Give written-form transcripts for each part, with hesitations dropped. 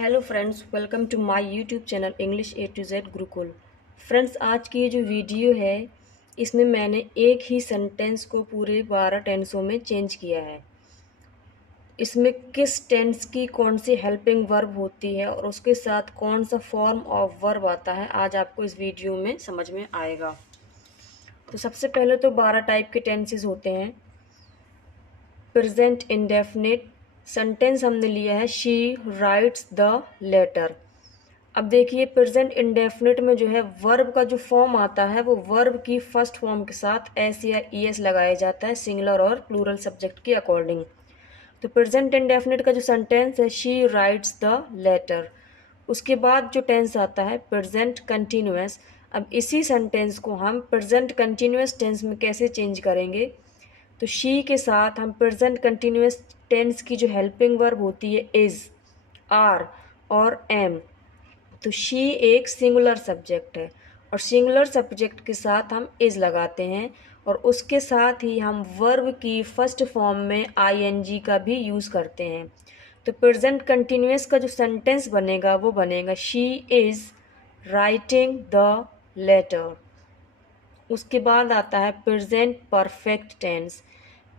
Hello friends, welcome to my YouTube channel English A to Z Gurukul. Friends, आज की ये जो वीडियो है इसमें मैंने एक ही सेंटेंस को पूरे 12 टेंसों में चेंज किया है। इसमें किस टेंस की कौन सी हेल्पिंग वर्ब होती है और उसके साथ कौन सा फॉर्म ऑफ वर्ब आता है, आज आपको इस वीडियो में समझ में आएगा। तो सबसे पहले तो 12 टाइप के टेंसेस होते हैं। प्रेजेंट इंडेफिनिट सेंटेंस हमने लिया है, शी राइट्स द लेटर। अब देखिए, प्रेजेंट इंडेफिनिट में जो है वर्ब का जो फॉर्म आता है वो वर्ब की फर्स्ट फॉर्म के साथ एस या ई एस लगाया जाता है, सिंगुलर और प्लूरल सब्जेक्ट के अकॉर्डिंग। तो प्रेजेंट इंडेफिनिट का जो सेंटेंस है, शी राइट्स द लेटर, उसके बाद जो टेंस आता है प्रेजेंट कंटिन्यूअस। अब इसी सेंटेंस को हम प्रेजेंट कंटिन्यूअस टेंस में कैसे चेंज करेंगे, तो शी के साथ हम प्रेजेंट कंटिन्यूअस टेंस की जो हेल्पिंग वर्ब होती है इज, आर और एम। तो शी एक सिंगुलर सब्जेक्ट है और सिंगुलर सब्जेक्ट के साथ हम इज लगाते हैं और उसके साथ ही हम वर्ब की फर्स्ट फॉर्म में आईएनजी का भी यूज़ करते हैं। तो प्रेजेंट कंटिन्यूअस का जो सेंटेंस बनेगा वो बनेगा, she is writing the letter. उसके बाद आता है present perfect tense.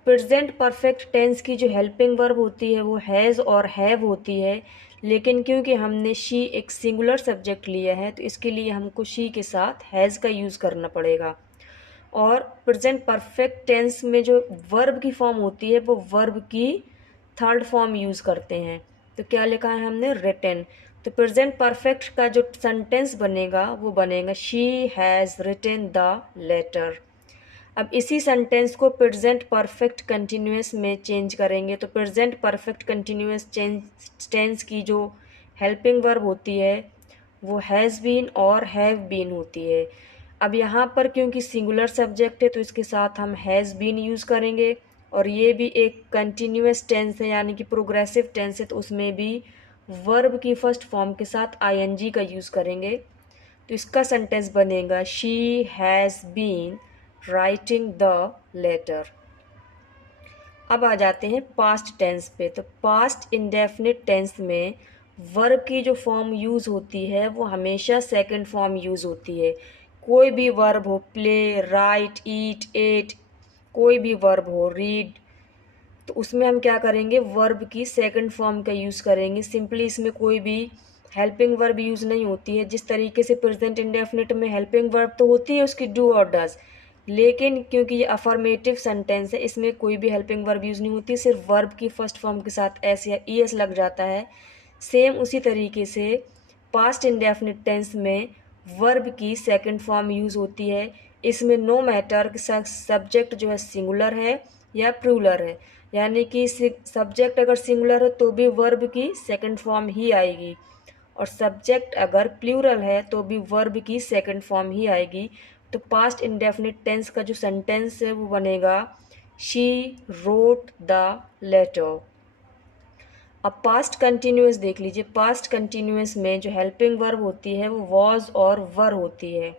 Present perfect tense की जो हेल्पिंग वर्ब होती है वो हैज़ और हैव होती है, लेकिन क्योंकि हमने शी एक सिंगुलर सब्जेक्ट लिया है तो इसके लिए हमको शी के साथ हैज़ का यूज़ करना पड़ेगा। और प्रेजेंट परफेक्ट टेंस में जो वर्ब की फॉर्म होती है वो वर्ब की थर्ड फॉर्म यूज़ करते हैं। तो क्या लिखा है हमने, रिटन। तो प्रेजेंट परफेक्ट का जो सेंटेंस बनेगा वो बनेगा, she has written the letter. अब इसी सेंटेंस को प्रेजेंट परफेक्ट कंटिन्यूअस में चेंज करेंगे। तो प्रेजेंट परफेक्ट कंटिन्यूअस टेंस की जो हेल्पिंग वर्ब होती है वो हैज़ बीन और हैव बीन होती है। अब यहाँ पर क्योंकि सिंगुलर सब्जेक्ट है तो इसके साथ हम हैज़ बीन यूज़ करेंगे, और ये भी एक कंटिन्यूअस टेंस है यानी कि प्रोग्रेसिव टेंस है, तो उसमें भी वर्ब की फर्स्ट फॉर्म के साथ आईएनजी का यूज़ करेंगे। तो इसका सेंटेंस बनेगा, she has been writing the letter. अब आ जाते हैं पास्ट टेंस पे। तो पास्ट इंडेफिनिट टेंस में वर्ब की जो फॉर्म यूज़ होती है वो हमेशा सेकंड फॉर्म यूज़ होती है। कोई भी वर्ब हो, प्ले, राइट, ईट, एट, कोई भी वर्ब हो, रीड, तो उसमें हम क्या करेंगे, वर्ब की सेकंड फॉर्म का यूज़ करेंगे। सिंपली इसमें कोई भी हेल्पिंग वर्ब यूज़ नहीं होती है। जिस तरीके से प्रेजेंट इंडेफिनिट में हेल्पिंग वर्ब तो होती है उसकी डू और डज, लेकिन क्योंकि ये अफर्मेटिव सेंटेंस है इसमें कोई भी हेल्पिंग वर्ब यूज़ नहीं होती, सिर्फ वर्ब की फर्स्ट फॉर्म के साथ एस या ई एस लग जाता है। सेम उसी तरीके से पास्ट इंडेफिनिट टेंस में वर्ब की सेकंड फॉर्म यूज़ होती है। इसमें नो मैटर सब्जेक्ट जो है सिंगुलर है या प्लूरल है, यानी कि सब्जेक्ट अगर सिंगुलर है तो भी वर्ब की सेकंड फॉर्म ही आएगी, और सब्जेक्ट अगर प्लूरल है तो भी वर्ब की सेकंड फॉर्म ही आएगी। तो पास्ट इंडेफिनिट टेंस का जो सेंटेंस है वो बनेगा, शी रोट द लेटर। अब पास्ट कंटिन्यूअस देख लीजिए। पास्ट कंटिन्यूअस में जो हेल्पिंग वर्ब होती है वो वॉज और वर होती है।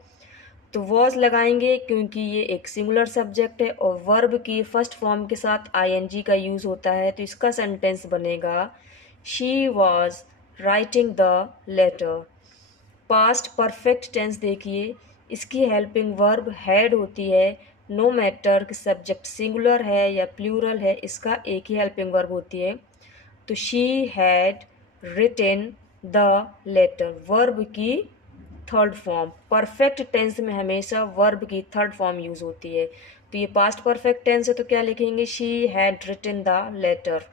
तो वॉज लगाएंगे क्योंकि ये एक सिंगुलर सब्जेक्ट है और वर्ब की फर्स्ट फॉर्म के साथ आईएनजी का यूज़ होता है, तो इसका सेंटेंस बनेगा, she was writing the letter. Past perfect tense देखिए, इसकी हेल्पिंग वर्ब हैड होती है। नो मैटर कि सब्जेक्ट सिंगुलर है या प्लूरल है, इसका एक ही हेल्पिंग वर्ब होती है। तो she had written the letter, verb की थर्ड फॉर्म। परफेक्ट टेंस में हमेशा वर्ब की थर्ड फॉर्म यूज होती है। तो ये पास्ट परफेक्ट टेंस है तो क्या लिखेंगे, she had written the letter.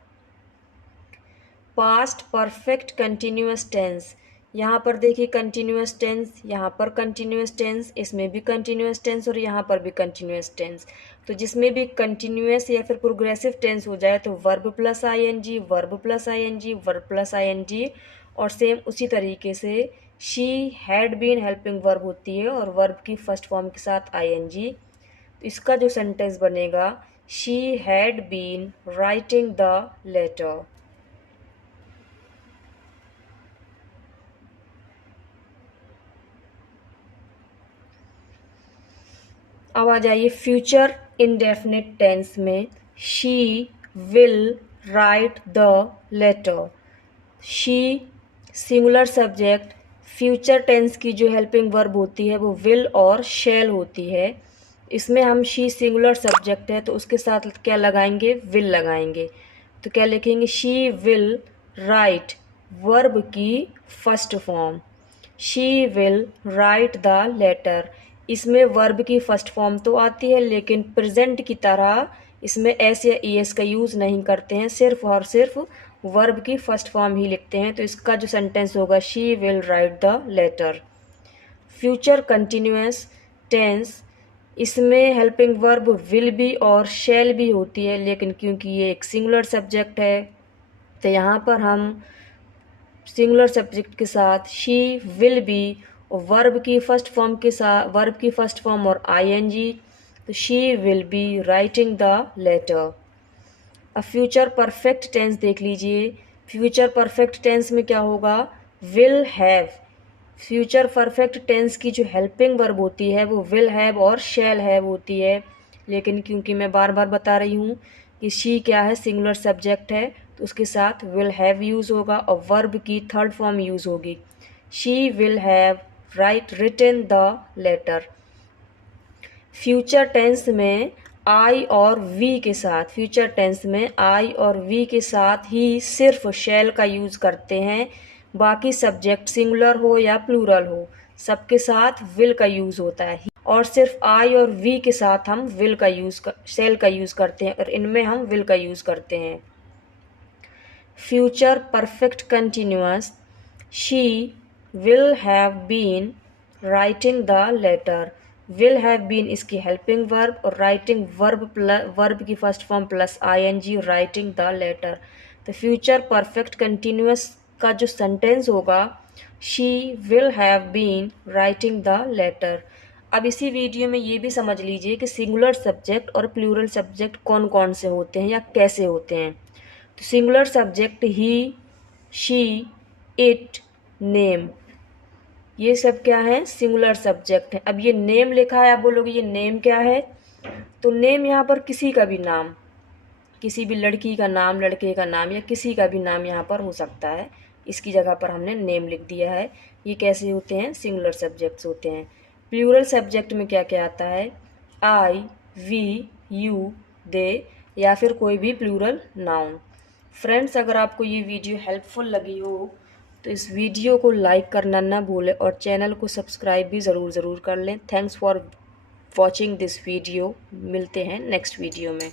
Past perfect continuous tense, यहाँ पर देखिए कंटिन्यूअस टेंस, यहाँ पर कंटिन्यूअस टेंस, इसमें भी कंटिन्यूअस टेंस और यहाँ पर भी कंटिन्यूअस टेंस। तो जिसमें भी कंटिन्यूअस या फिर प्रोग्रेसिव टेंस हो जाए तो verb plus ING, verb plus ING, verb plus ING. और सेम उसी तरीके से she had been helping verb होती है और वर्ब की फर्स्ट फॉर्म के साथ आईएनजी। तो इसका जो सेंटेंस बनेगा, she had been writing the letter. अब आ जाइए फ्यूचर इंडेफिनिट टेंस में, she will write the letter. She singular subject future tense की जो हेल्पिंग वर्ब होती है वो विल और शैल होती है। इसमें हम शी सिंगुलर सब्जेक्ट है तो उसके साथ क्या लगाएंगे, विल लगाएंगे। तो क्या लिखेंगे, शी विल राइट वर्ब की first form, she will write the letter. इसमें वर्ब की फर्स्ट फॉर्म तो आती है लेकिन प्रेजेंट की तरह इसमें एस या ई एस का यूज़ नहीं करते हैं, सिर्फ और सिर्फ वर्ब की फर्स्ट फॉर्म ही लिखते हैं। तो इसका जो सेंटेंस होगा, she will write the letter. Future continuous tense, इसमें हेल्पिंग वर्ब विल भी और शैल भी होती है, लेकिन क्योंकि ये एक सिंगुलर सब्जेक्ट है तो यहाँ पर हम सिंगुलर सब्जेक्ट के साथ शी विल बी और वर्ब की फर्स्ट फॉर्म और आईएनजी, तो she will be writing the letter. अब फ्यूचर परफेक्ट टेंस देख लीजिए। फ्यूचर परफेक्ट टेंस में क्या होगा, will have. Future perfect tense की जो हेल्पिंग वर्ब होती है वो विल हैव और शैल हैव होती है, लेकिन क्योंकि मैं बार बार बता रही हूँ कि शी क्या है, सिंगुलर सब्जेक्ट है, तो उसके साथ विल हैव यूज़ होगा और वर्ब की थर्ड फॉर्म यूज़ होगी। She will have written the letter. Future tense में आई और वी के साथ, फ्यूचर टेंस में आई और वी के साथ ही सिर्फ शैल का यूज़ करते हैं। बाकी सब्जेक्ट सिंगुलर हो या प्लूरल हो, सबके साथ विल का यूज़ होता है। और सिर्फ आई और वी के साथ हम शैल का यूज़ करते हैं और इनमें हम विल का यूज़ करते हैं। Future perfect continuous, she will have been writing the letter. Will have been इसकी हेल्पिंग वर्ब और राइटिंग वर्ब की first form plus ING, writing the letter. तो फ्यूचर परफेक्ट कंटिन्यूअस का जो सेंटेंस होगा, she will have been writing the letter. अब इसी video में ये भी समझ लीजिए कि सिंगुलर सब्जेक्ट और प्लूरल सब्जेक्ट कौन कौन से होते हैं या कैसे होते हैं। तो singular subject he, she, it, name, ये सब क्या है, सिंगुलर सब्जेक्ट है। अब ये नेम लिखा है, आप बोलोगे ये नेम क्या है, तो नेम यहाँ पर किसी का भी नाम, किसी भी लड़की का नाम, लड़के का नाम या किसी का भी नाम यहाँ पर हो सकता है, इसकी जगह पर हमने नेम लिख दिया है। ये कैसे होते हैं, सिंगुलर सब्जेक्ट्स होते हैं। प्लूरल सब्जेक्ट में क्या क्या आता है, आई, वी, यू, दे या फिर कोई भी प्लूरल नाउन। फ्रेंड्स, अगर आपको ये वीडियो हेल्पफुल लगी हो तो इस वीडियो को लाइक करना ना भूलें और चैनल को सब्सक्राइब भी ज़रूर कर लें। Thanks for watching this video. मिलते हैं नेक्स्ट वीडियो में।